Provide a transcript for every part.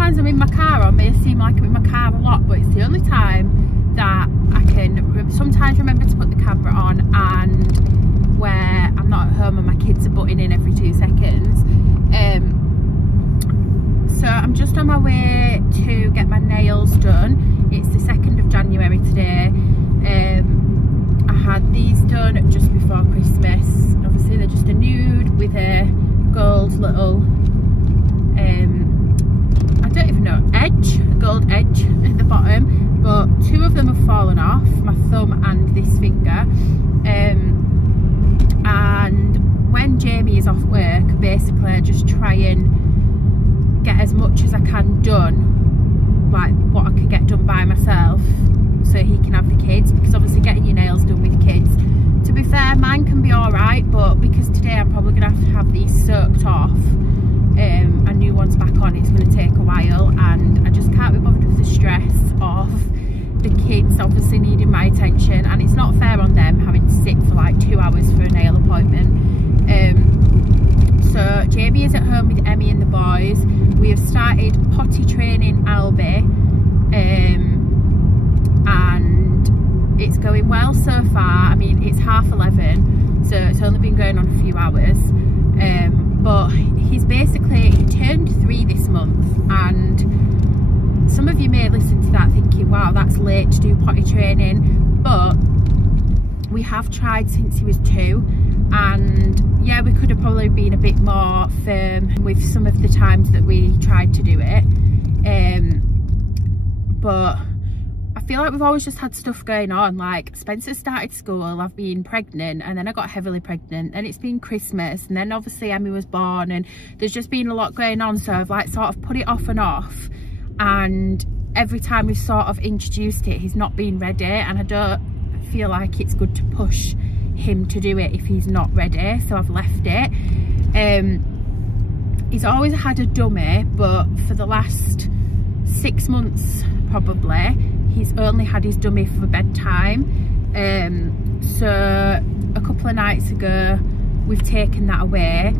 sometimes I'm in my car, or may seem like I'm in my car a lot, but it's the only time that I can sometimes remember to put the camera on, and where I'm not at home and my kids are butting in every 2 seconds. So I'm just on my way to get my nails done. It's the 2nd of January today. I had these done just before Christmas. Obviously they're just a nude with a gold little I don't even know, edge, a gold edge at the bottom, but 2 of them have fallen off, my thumb and this finger. And when Jamie is off work, basically I just try and get as much as I can done, like what I can get done by myself, so he can have the kids, because obviously getting your nails done with kids, to be fair, mine can be alright, but because today I'm probably going to have these soaked off and new ones back on, it's going to take a while, and I just can't be bothered with the stress of the kids obviously needing my attention, and it's not fair on them having to sit for like 2 hours for a nail appointment. So Jamie is at home with Emmy and the boys. We have started potty training Albie, and it's going well so far. I mean, it's 11:30, so it's only been going on a few hours, but he's basically, he turned 3 this month, and some of you may listen to that thinking, wow, that's late to do potty training, but we have tried since he was 2, and yeah, we could have probably been a bit more firm with some of the times that we tried to do it, but I feel like we've always just had stuff going on. Like Spencer started school, I've been pregnant, and then I got heavily pregnant, and it's been Christmas, and then obviously Emmy was born, and there's just been a lot going on, so I've like sort of put it off and off, and every time we've sort of introduced it, he's not been ready, and I don't feel like it's good to push him to do it if he's not ready, so I've left it. He's always had a dummy, but for the last 6 months probably, he's only had his dummy for bedtime. So a couple of nights ago we've taken that away,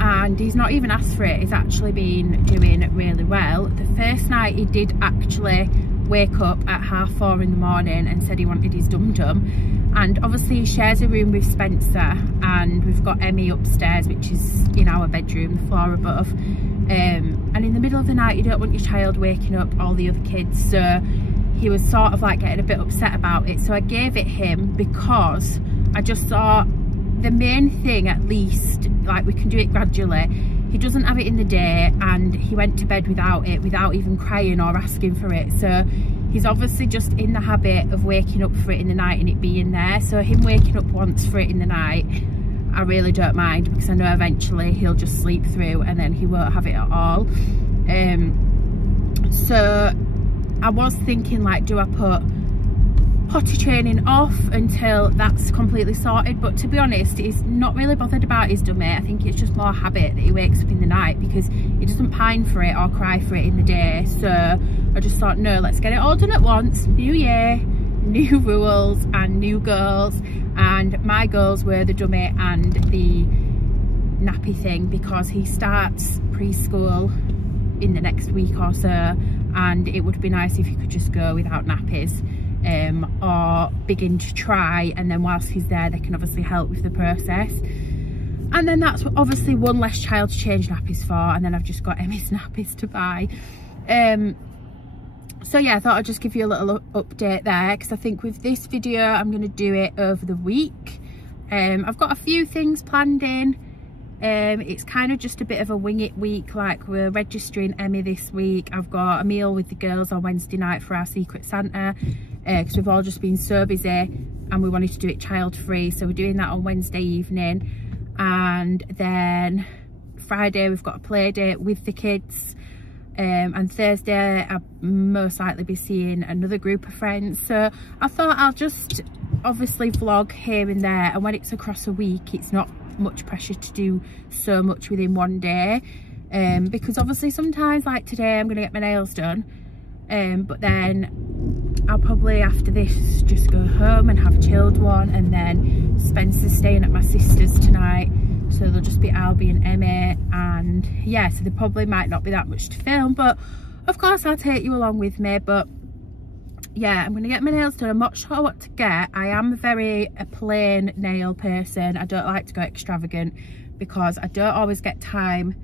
and he's not even asked for it. He's actually been doing really well. The first night he did actually wake up at 4:30 in the morning and said he wanted his dum-dum, and obviously he shares a room with Spencer, and we've got Emmy upstairs, which is in our bedroom, the floor above, and in the middle of the night you don't want your child waking up all the other kids, so he was sort of like getting a bit upset about it, so I gave it him because I just thought the main thing, at least, like we can do it gradually. He doesn't have it in the day, and he went to bed without it, without even crying or asking for it, so he's obviously just in the habit of waking up for it in the night and it being there. So him waking up once for it in the night, I really don't mind, because I know eventually he'll just sleep through and then he won't have it at all. So I was thinking, like, do I put potty training off until that's completely sorted? But to be honest, he's not really bothered about his dummy. I think it's just more habit that he wakes up in the night, because he doesn't pine for it or cry for it in the day. So I just thought, no, let's get it all done at once. New year, new rules and new goals, and my goals were the dummy and the nappy thing, because he starts preschool in the next week or so, and it would be nice if you could just go without nappies, or begin to try, and then whilst he's there they can obviously help with the process, and then that's obviously one less child to change nappies for, and then I've just got Emmy's nappies to buy. So yeah, I thought I'd just give you a little update there, because I think with this video I'm going to do it over the week. I've got a few things planned in. It's kind of just a bit of a wing it week, like we're registering Emmy this week. I've got a meal with the girls on Wednesday night for our Secret Santa, because we've all just been so busy and we wanted to do it child free, so we're doing that on Wednesday evening. And then Friday we've got a play date with the kids, and Thursday I'll most likely be seeing another group of friends. So I thought I'll just obviously vlog here and there, and when it's across a week it's not much pressure to do so much within one day, because obviously sometimes, like today, I'm gonna get my nails done, but then I'll probably after this just go home and have a chilled one, and then Spencer's staying at my sister's tonight, so there'll just be Albie and Emmy, and yeah, so there probably might not be that much to film, but of course I'll take you along with me. But yeah, I'm gonna get my nails done. I'm not sure what to get. I am a plain nail person. I don't like to go extravagant because I don't always get time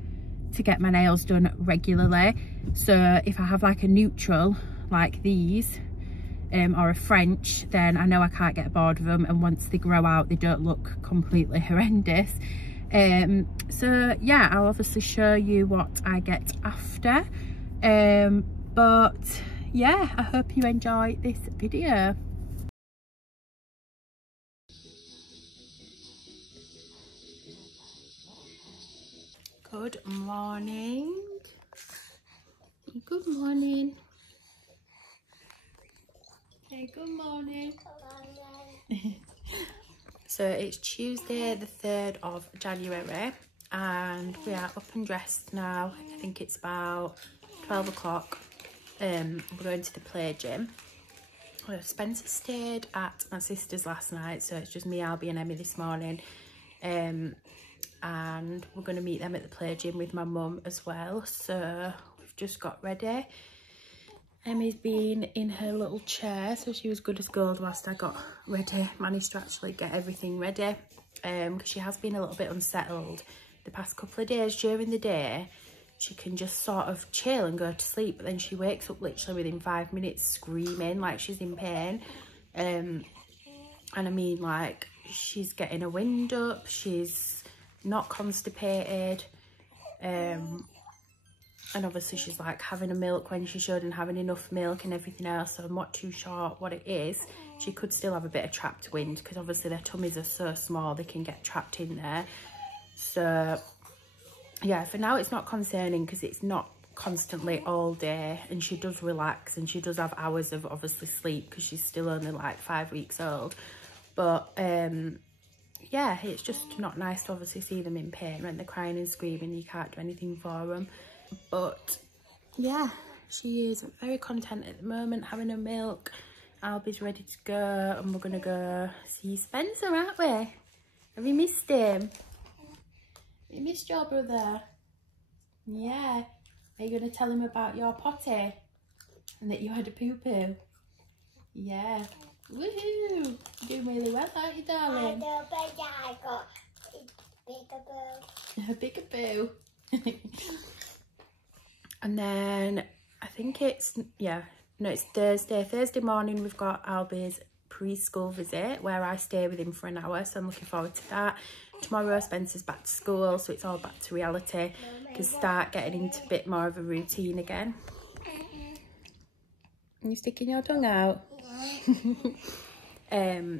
to get my nails done regularly. So if I have like a neutral like these or a French, then I know I can't get bored of them, and once they grow out they don't look completely horrendous. So yeah, I'll obviously show you what I get after, but yeah, I hope you enjoy this video. Good morning. Good morning. Hey, good morning. So it's Tuesday the 3rd of January and we are up and dressed now. I think it's about 12 o'clock. We're going to the play gym. Spencer stayed at my sister's last night, so it's just me, Albie and Emmy this morning. And we're going to meet them at the play gym with my mum as well. So we've just got ready. Emmy's been in her little chair, so she was good as gold whilst I got ready. Managed to actually get everything ready because she has been a little bit unsettled the past couple of days. During the day she can just sort of chill and go to sleep, but then she wakes up literally within 5 minutes screaming like she's in pain. And I mean, like, she's getting a wind up, she's not constipated, and obviously she's like having a milk when she shouldn't, having enough milk and everything else, so I'm not too sure what it is. She could still have a bit of trapped wind because obviously their tummies are so small they can get trapped in there. So yeah, for now it's not concerning because it's not constantly all day, and she does relax and she does have hours of obviously sleep because she's still only like 5 weeks old. But yeah, it's just not nice to obviously see them in pain when they're crying and screaming. You can't do anything for them. But yeah, she is very content at the moment, having her milk. Albie's ready to go and we're gonna go see Spencer, aren't we? Have you missed him? You missed your brother? Yeah. Are you going to tell him about your potty? And that you had a poo-poo? Yeah. Woohoo! You're doing really well, aren't you, darling? I got a bigger boo. A bigger boo. And then I think it's, yeah, no, it's Thursday. Thursday morning we've got Albie's preschool visit where I stay with him for an hour, so I'm looking forward to that. Tomorrow Spencer's back to school, so it's all back to reality. Can start getting into a bit more of a routine again. Are you sticking your tongue out?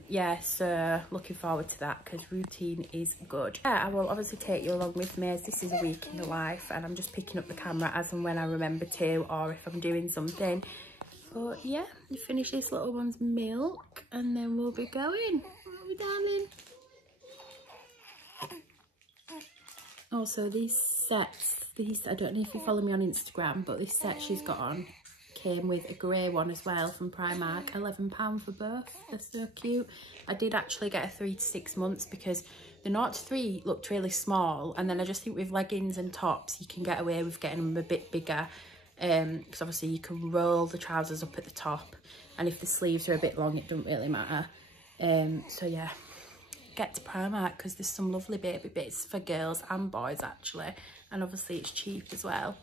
Yeah, so looking forward to that because routine is good. Yeah, I will obviously take you along with me as this is a week in the life, and I'm just picking up the camera as and when I remember to, or if I'm doing something. But yeah, you finish this little one's milk and then we'll be going. Are we, darling? Also, these sets, I don't know if you follow me on Instagram, but this set she's got on came with a grey one as well from Primark. £11 for both. They're so cute. I did actually get a 3 to 6 months because the 0 to 3 looked really small, and then I just think with leggings and tops you can get away with getting them a bit bigger, because obviously you can roll the trousers up at the top, and if the sleeves are a bit long it doesn't really matter. So yeah, get to Primark because there's some lovely baby bits for girls and boys actually, and obviously it's cheap as well.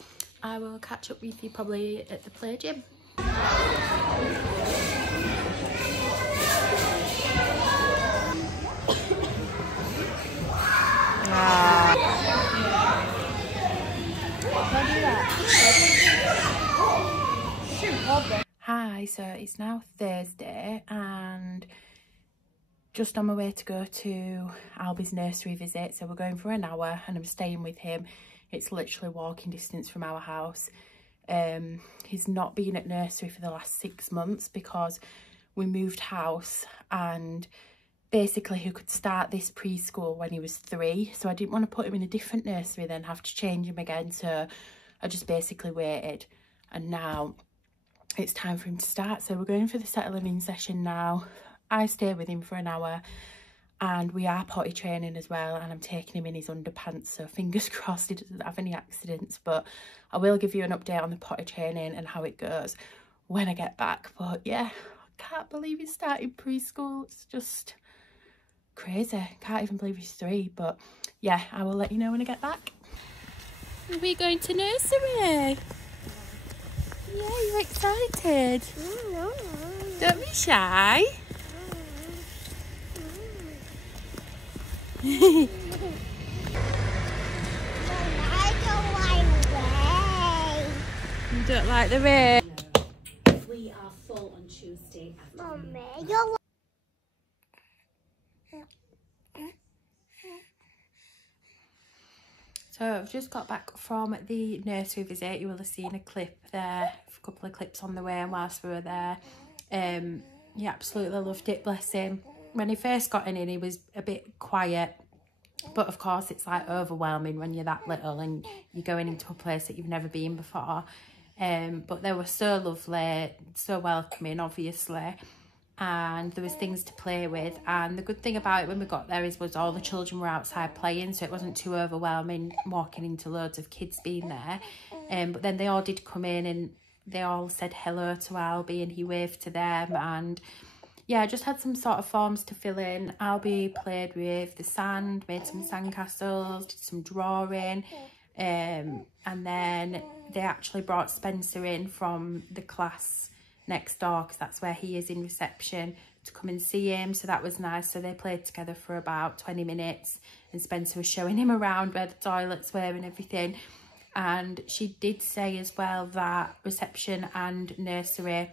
I will catch up with you probably at the play gym. Hi, so it's now Thursday and just on my way to go to Albie's nursery visit. So we're going for an hour and I'm staying with him. It's literally walking distance from our house. He's not been at nursery for the last 6 months because we moved house, and basically he could start this preschool when he was 3. So I didn't want to put him in a different nursery then have to change him again. So I just basically waited, and now it's time for him to start. So we're going for the settling in session now. I stay with him for an hour. and we are potty training as well, and I'm taking him in his underpants, so fingers crossed he doesn't have any accidents. But I will give you an update on the potty training and how it goes when I get back. But yeah, I can't believe he's starting preschool. It's just crazy. Can't even believe he's 3. But yeah, I will let you know when I get back. Are we going to nursery? Yeah, you're excited. Don't be shy. I don't like the rain. We are full on Tuesday afternoon. Mommy, you're... So I've just got back from the nursery visit. You will have seen a clip there, a couple of clips on the way whilst we were there. He absolutely loved it, bless him. When he first got in, he was a bit quiet, but of course it's like overwhelming when you're that little and you're going into a place that you've never been before. But they were so lovely, so welcoming, obviously, and there was things to play with. And the good thing about it when we got there was all the children were outside playing, so it wasn't too overwhelming walking into loads of kids being there. But then they all did come in and they all said hello to Albie and he waved to them. And yeah, I just had some sort of forms to fill in. Albie played with the sand, made some sandcastles, did some drawing. And then they actually brought Spencer in from the class next door, because that's where he is in reception, to come and see him. So that was nice. So they played together for about 20 minutes and Spencer was showing him around where the toilets were and everything. And she did say as well that reception and nursery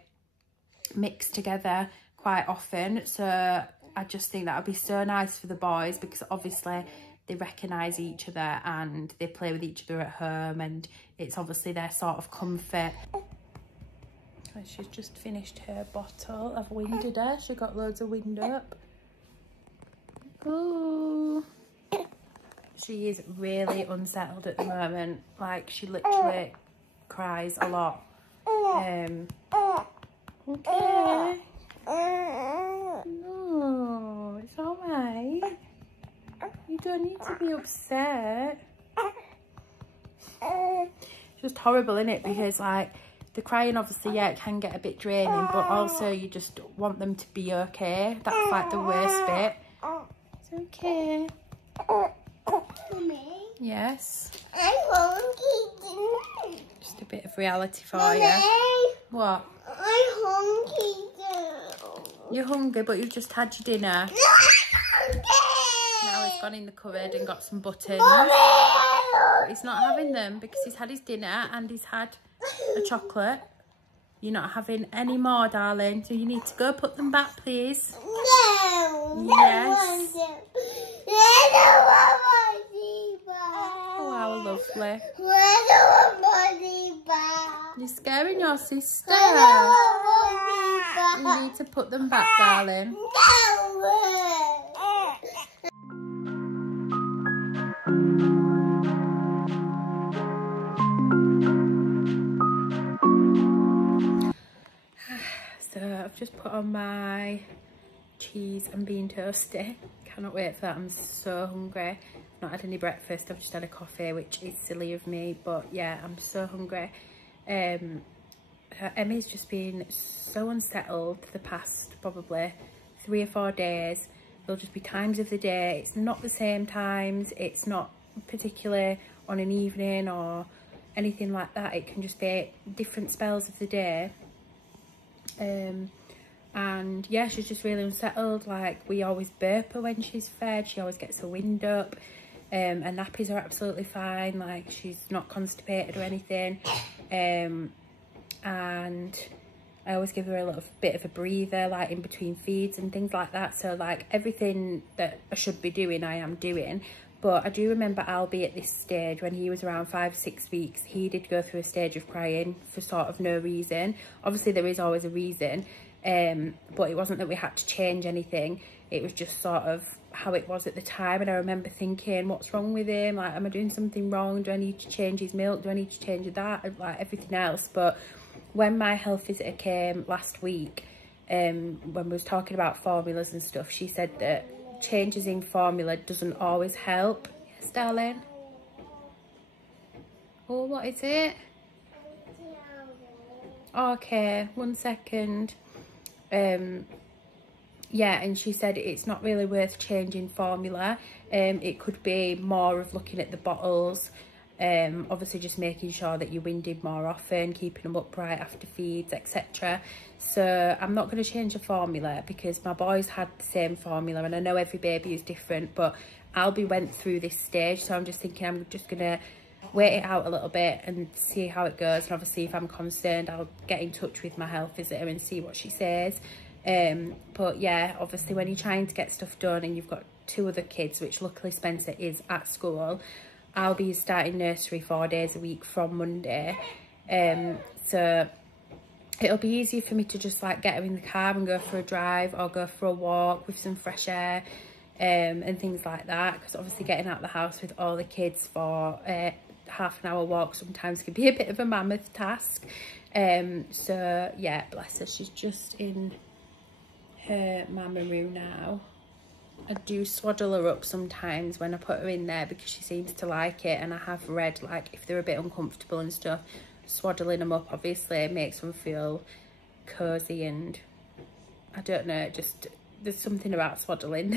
mix together quite often. So I just think that would be so nice for the boys, because obviously they recognise each other and they play with each other at home, and it's obviously their sort of comfort. And she's just finished her bottle. I've winded her. She got loads of wind up. Ooh. She is really unsettled at the moment. Like, she literally cries a lot. Okay. No, it's alright. You don't need to be upset. It's just horrible, isn't it? Because, like, the crying, obviously, yeah, it can get a bit draining, but also you just want them to be okay. That's, like, the worst bit. It's okay. Mommy, Yes. I'm hungry. Just a bit of reality for Mommy, you. What? I'm hungry. You're hungry, but you've just had your dinner. No, I'm hungry. Now he's gone in the cupboard and got some buttons. Mommy, But he's not having them because he's had his dinner and he's had a chocolate. You're not having any more, darling. So you need to go put them back, please. No. Yes. Oh, how lovely. You're scaring your sister. You need to put them back, darling. So I've just put on my cheese and bean toasty. Cannot wait for that. I'm so hungry. I've not had any breakfast. I've just had a coffee, which is silly of me, but yeah, I'm so hungry. Emmy's just been so unsettled the past probably 3 or 4 days. There'll just be times of the day. It's not the same times. It's not particularly on an evening or anything like that. It can just be different spells of the day. And yeah, she's just really unsettled. Like, we always burp her when she's fed. She always gets her wind up. Her nappies are absolutely fine. Like, she's not constipated or anything. And I always give her a little bit of a breather, like in between feeds and things like that. So like everything that I should be doing, I am doing. But I do remember Albie at this stage, when he was around 5-6 weeks, he did go through a stage of crying for sort of no reason. Obviously there is always a reason, but it wasn't that we had to change anything. It was just sort of how it was at the time. And I remember thinking, what's wrong with him? Like, am I doing something wrong? Do I need to change his milk? Do I need to change that? Like everything else. But when my health visitor came last week, when we was talking about formulas and stuff, she said that changes in formula doesn't always help. Yes, darling? Oh, what is it? Okay, 1 second. Yeah, and she said it's not really worth changing formula. It could be more of looking at the bottles, obviously just making sure that you're winding more often, keeping them upright after feeds, etc. So I'm not going to change the formula because my boys had the same formula, and I know every baby is different, but Albie went through this stage, so I'm just thinking I'm just going to wait it out a little bit and see how it goes. And obviously if I'm concerned, I'll get in touch with my health visitor and see what she says. But yeah, obviously when you're trying to get stuff done and you've got 2 other kids, which luckily Spencer is at school, I'll be starting nursery 4 days a week from Monday, so it'll be easy for me to just like get her in the car and go for a drive or go for a walk with some fresh air, and things like that, because obviously getting out of the house with all the kids for half an hour walk sometimes can be a bit of a mammoth task. So yeah, bless her, she's just in her mama room now. I do swaddle her up sometimes when I put her in there because she seems to like it, and I have read like if they're a bit uncomfortable and stuff, swaddling them up obviously makes them feel cozy, and I don't know, just there's something about swaddling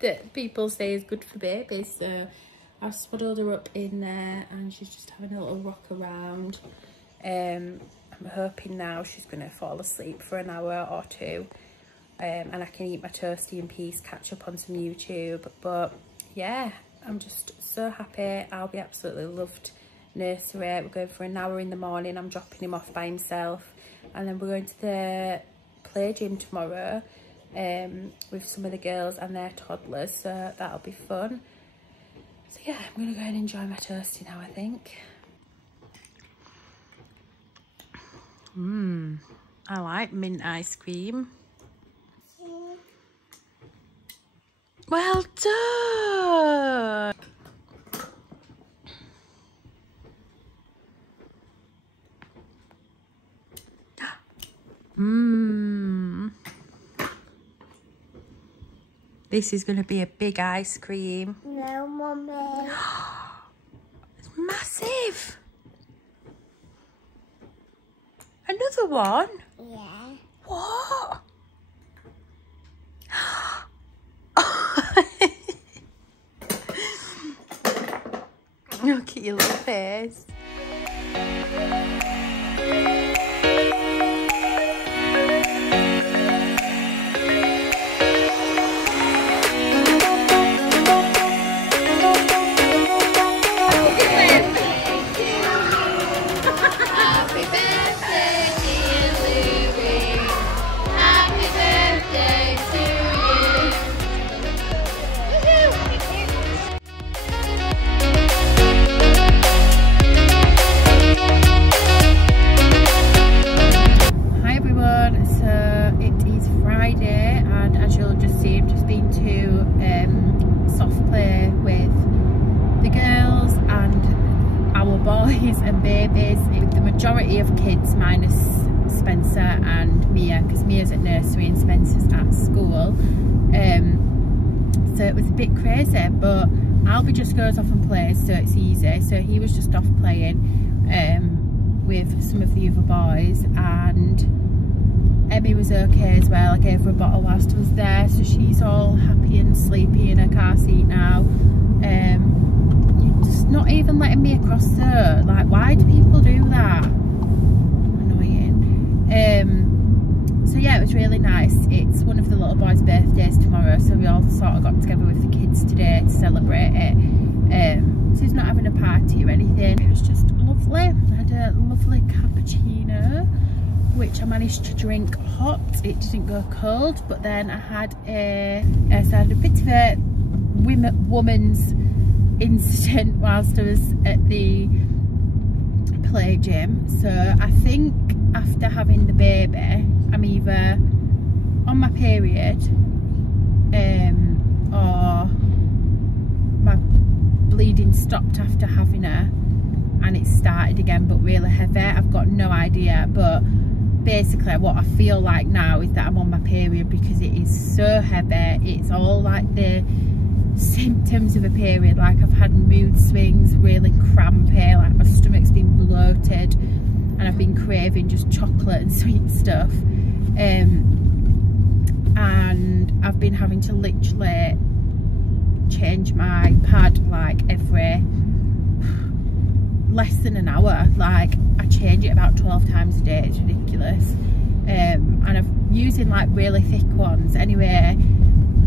that people say is good for babies. So I've swaddled her up in there and she's just having a little rock around. I'm hoping now she's going to fall asleep for an hour or 2, and I can eat my toasty in peace, catch up on some YouTube. But yeah, I'm just so happy. Albie absolutely loved nursery. We're going for an hour in the morning. I'm dropping him off by himself, and then we're going to the play gym tomorrow with some of the girls and their toddlers, so that'll be fun. So yeah, I'm gonna go and enjoy my toasty now, I think. I like mint ice cream. Well done. This is going to be a big ice cream. No, Mummy. It's massive. Another one? Yeah. What? Look at your little face. And babies, the majority of kids minus Spencer and Mia, because Mia's at nursery and Spencer's at school, so it was a bit crazy. But Albie just goes off and plays, so it's easy. So he was just off playing with some of the other boys, and Emmy was okay as well. I gave her a bottle whilst I was there, so she's all happy and sleepy in her car seat now. Just not even letting me across there. Like, why do people do that? Annoying. So yeah, it was really nice. It's one of the little boys' birthdays tomorrow, so we all sort of got together with the kids today to celebrate it. So he's not having a party or anything. It was just lovely. I had a lovely cappuccino, which I managed to drink hot. It didn't go cold, but then I had a bit of a woman's incident whilst I was at the play gym. So I think after having the baby, I'm either on my period or my bleeding stopped after having her and it started again, but really heavy. I've got no idea, but basically what I feel like now is that I'm on my period because it is so heavy. It's all like the symptoms of a period. Like I've had mood swings, really crampy, like my stomach's been bloated, and I've been craving just chocolate and sweet stuff. And I've been having to literally change my pad like every less than an hour. Like I change it about 12 times a day. It's ridiculous. And I'm using like really thick ones. Anyway,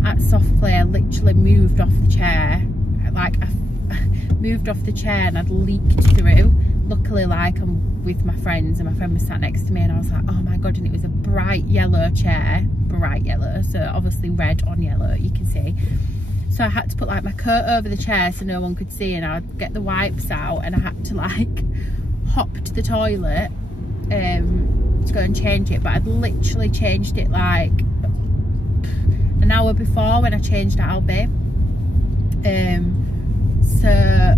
at soft play I literally moved off the chair. Like I moved off the chair and I'd leaked through. Luckily, like I'm with my friends and my friend was sat next to me, and I was like, oh my god. And it was a bright yellow chair, bright yellow, so obviously red on yellow, you can see. So I had to put like my coat over the chair so no one could see, and I'd get the wipes out, and I had to like hop to the toilet to go and change it. But I'd literally changed it like an hour before when I changed at Albi. So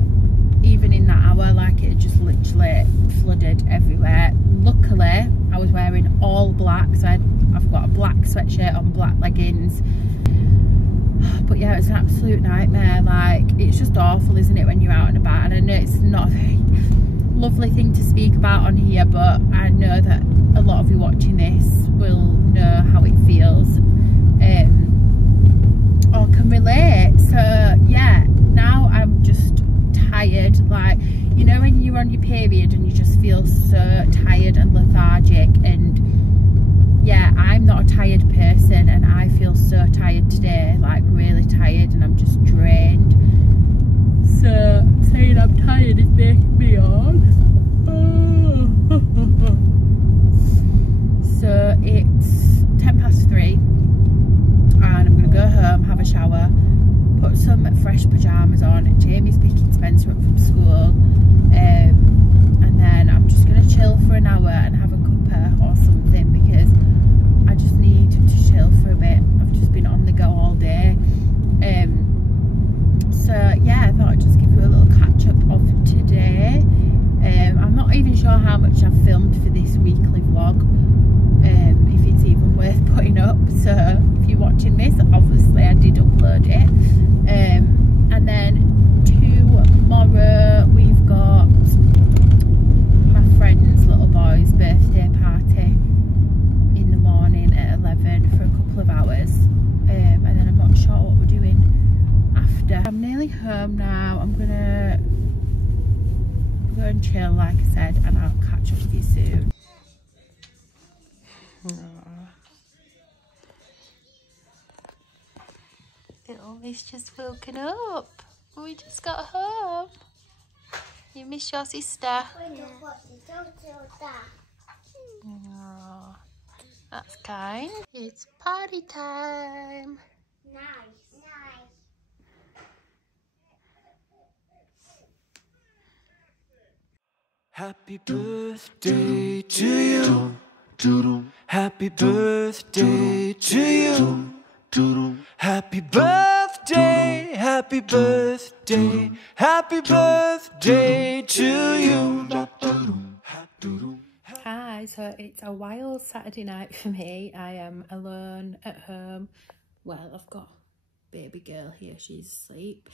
even in that hour, like it just literally flooded everywhere. Luckily I was wearing all black, so I've got a black sweatshirt on, black leggings. But yeah, it's an absolute nightmare. Like it's just awful, isn't it, when you're out and about? And I know it's not a very lovely thing to speak about on here, but I know that a lot of you watching this will know how it feels, or can relate. So yeah, now I'm just tired. Like, you know when you're on your period and you just feel so tired and lethargic, and yeah, I'm not a tired person, and I feel so tired today, like really tired, and I'm just drained. So saying I'm tired is making me on. So it's 3:10 and I'm gonna go home, have a shower, put some fresh pyjamas on. Jamie's picking Spencer up from school, and then I'm just gonna chill for an hour and have a cuppa or something, because I just need to chill for a bit. I've just been on the go all day. So yeah, I thought I'd just give you a little catch up of today. I'm not even sure how much I've filmed for this weekly vlog, if it's even worth putting up. So if you're watching this, obviously I did upload it. And then tomorrow we've got my friend's little boy's birthday party in the morning at 11 for a couple of hours, and then I'm not sure what we're doing after. I'm nearly home now. I'm gonna go and chill, like I said, and I'll catch up with you soon. Little Miss just woken up. We just got home. You miss your sister? Oh, that's kind. It's party time. Nice. Happy birthday to you. Happy birthday to you. Happy birthday, happy birthday, happy birthday to you. Hi, so it's a wild Saturday night for me. I am alone at home. Well, I've got baby girl here, she's asleep.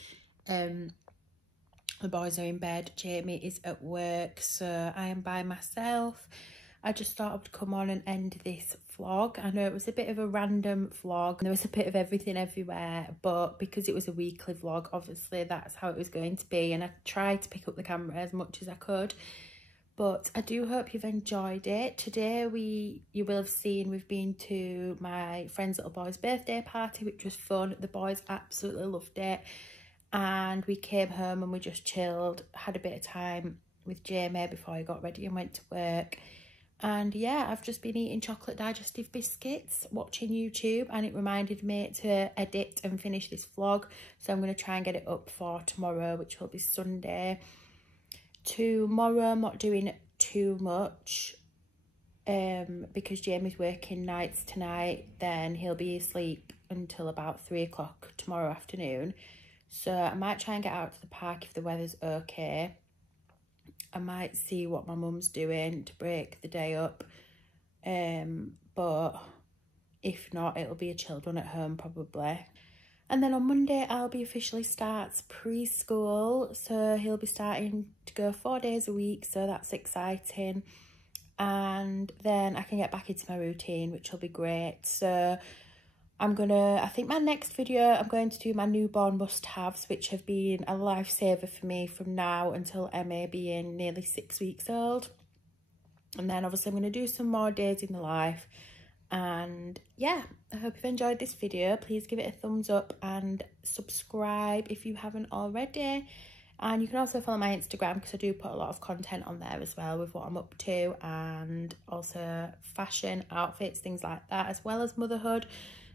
The boys are in bed, Jamie is at work, so I am by myself. I just thought I would come on and end this vlog. I know it was a bit of a random vlog. There was a bit of everything everywhere, but because it was a weekly vlog, obviously that's how it was going to be, and I tried to pick up the camera as much as I could. But I do hope you've enjoyed it. Today you will have seen we've been to my friend's little boy's birthday party, which was fun. The boys absolutely loved it. And we came home and we just chilled, had a bit of time with Jamie before he got ready and went to work. And yeah, I've just been eating chocolate digestive biscuits, watching YouTube, and it reminded me to edit and finish this vlog. So I'm going to try and get it up for tomorrow, which will be Sunday. Tomorrow I'm not doing too much because Jamie's working nights tonight. Then he'll be asleep until about 3 o'clock tomorrow afternoon. So I might try and get out to the park if the weather's okay. I might see what my mum's doing to break the day up. but if not, it'll be a chilled one at home probably. And then on Monday, Albie officially starts preschool. So he'll be starting to go 4 days a week. So that's exciting. And then I can get back into my routine, which will be great. So I think my next video, I'm going to do my newborn must-haves, which have been a lifesaver for me from now until Emma being nearly 6 weeks old. And then obviously I'm going to do some more days in the life. And yeah, I hope you've enjoyed this video. Please give it a thumbs up and subscribe if you haven't already. And you can also follow my Instagram, because I do put a lot of content on there as well with what I'm up to, and also fashion, outfits, things like that, as well as motherhood.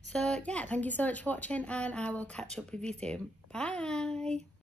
So yeah, thank you so much for watching, and I will catch up with you soon. Bye.